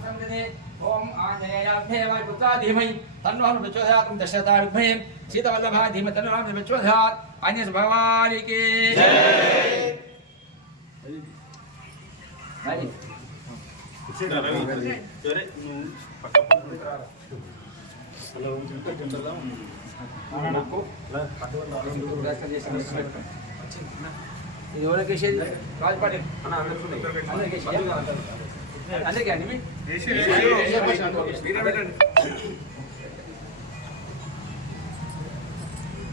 ओम आंजनेयाभ्येवाय पुत्रा धीमहि तन्नो हनुमत् प्रचोदयात् दशरथा विद्महे सीतावल्लभा धीमहि तन्नो हनुमत् प्रचोदयात् आंजनेय भगवान की जय। ఇది ఓలకేసేది రాజపాటి అన్న అందరికీ అండి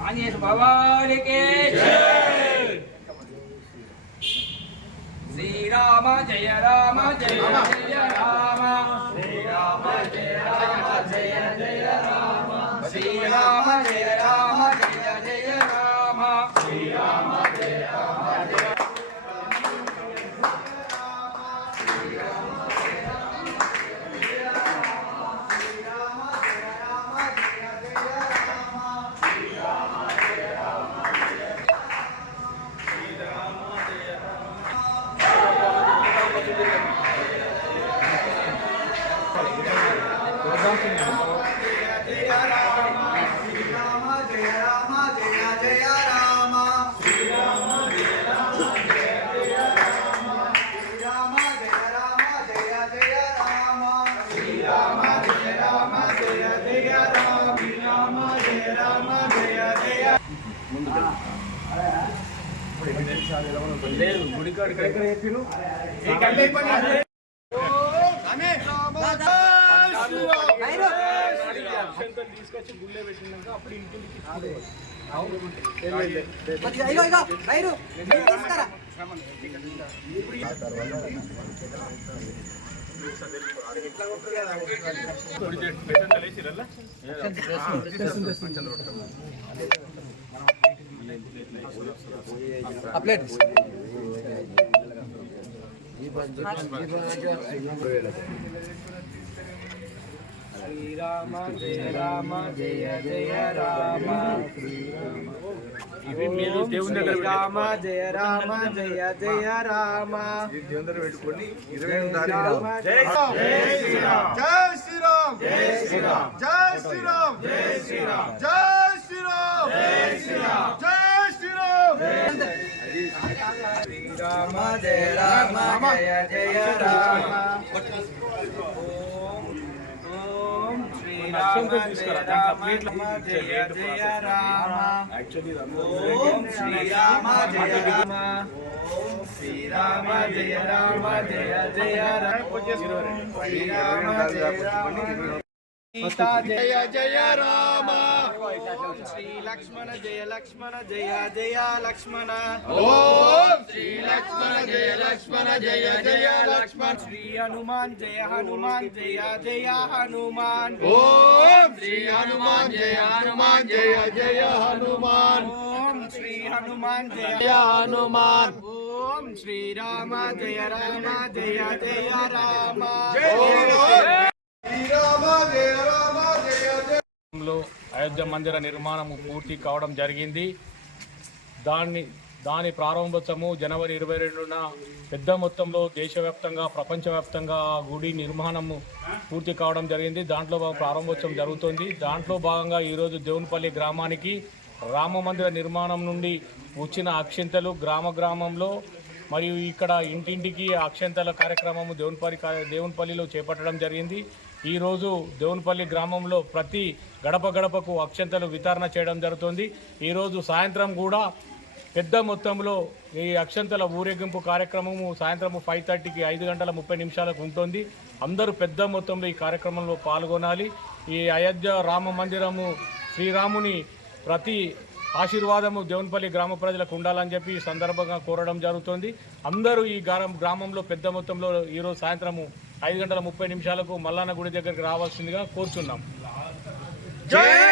ఆంజనేయ భగవానికి శ్రీరామ జయ రామ జయ జయ రామ శ్రీరామ జయ రామ జయ జయ రామ శ్రీరామ జయ రామ జయ జయ రామ శ్రీరామ జయ రామ జయ తీసుకొచ్చి గుళ్ళే పెట్టినాక అప్పుడు ఇంటికి శ్రీరామ జయ రామ జయ జయ రామ ఇవి మీరు దేవుని దగ్గర రామ జయ రామ జయ జయ రామ దేవుని దగ్గర పెట్టుకొని 22 జై శ్రీరామ్ జై శ్రీరామ్ జై శ్రీరామ్ జై శ్రీరామ్ జై శ్రీరామ్ జై శ్రీరామ్ జై శ్రీరామ్ జై శ్రీరామ్ శ్రీరామ జయ రామ జయ జయ రామ శ్రీరామ జయ రామ జయ జయ రామ ఓం శ్రీరామ జయ రామ ఓం శ్రీరామ జయ రామ జయ జయ రామ శ్రీరామ జయ రామ సీతా జయ జయ రామ ఓం శ్రీ లక్ష్మణ జయ లక్ష్మణ జయ జయ లక్ష్మణ ఓం శ్రీ లక్ష్మణ జయ లక్ష్మణ జయ జయ లక్ష్మణ శ్రీ హనుమాన్ జయ హనుమాన్ జయ జయ హనుమాన్ ఓం శ్రీ హనుమాన్ జయ హనుమాన్ జయ జయ హనుమాన్ ఓం శ్రీ హనుమాన్ జయ హనుమాన్ ఓం శ్రీరామ జయ రామ జయ జయ రామ అయోధ్య మందిర నిర్మాణం పూర్తి కావడం జరిగింది. దాని ప్రారంభోత్సవము జనవరి 22న పెద్ద మొత్తంలో దేశవ్యాప్తంగా ప్రపంచవ్యాప్తంగా గుడి నిర్మాణము పూర్తి కావడం జరిగింది. దాంట్లో ప్రారంభోత్సవం జరుగుతుంది. దాంట్లో భాగంగా ఈరోజు దేవునిపల్లి గ్రామానికి రామ మందిర నిర్మాణం నుండి వచ్చిన అక్షింతలు గ్రామంలో మరియు ఇక్కడ ఇంటింటికి అక్షంతల కార్యక్రమము దేవునిపల్లిలో చేపట్టడం జరిగింది. ఈరోజు దేవునిపల్లి గ్రామంలో ప్రతి గడపకు అక్షంతలు వితరణ చేయడం జరుగుతుంది. ఈరోజు సాయంత్రం కూడా పెద్ద మొత్తంలో ఈ అక్షంతల ఊరేగింపు కార్యక్రమము సాయంత్రం 5:30కి 5:30 ఉంటుంది. అందరూ పెద్ద మొత్తంలో ఈ కార్యక్రమంలో పాల్గొనాలి. ఈ అయోధ్య రామ మందిరము శ్రీరాముని ప్రతి ఆశీర్వాదము దేవునిపల్లి గ్రామ ప్రజలకు ఉండాలని చెప్పి ఈ సందర్భంగా కోరడం జరుగుతుంది. అందరూ ఈ గ్రామంలో పెద్ద మొత్తంలో ఈరోజు సాయంత్రము 5:30 మల్లన్న గుడి దగ్గరికి రావాల్సిందిగా కోరుచున్నాం. జై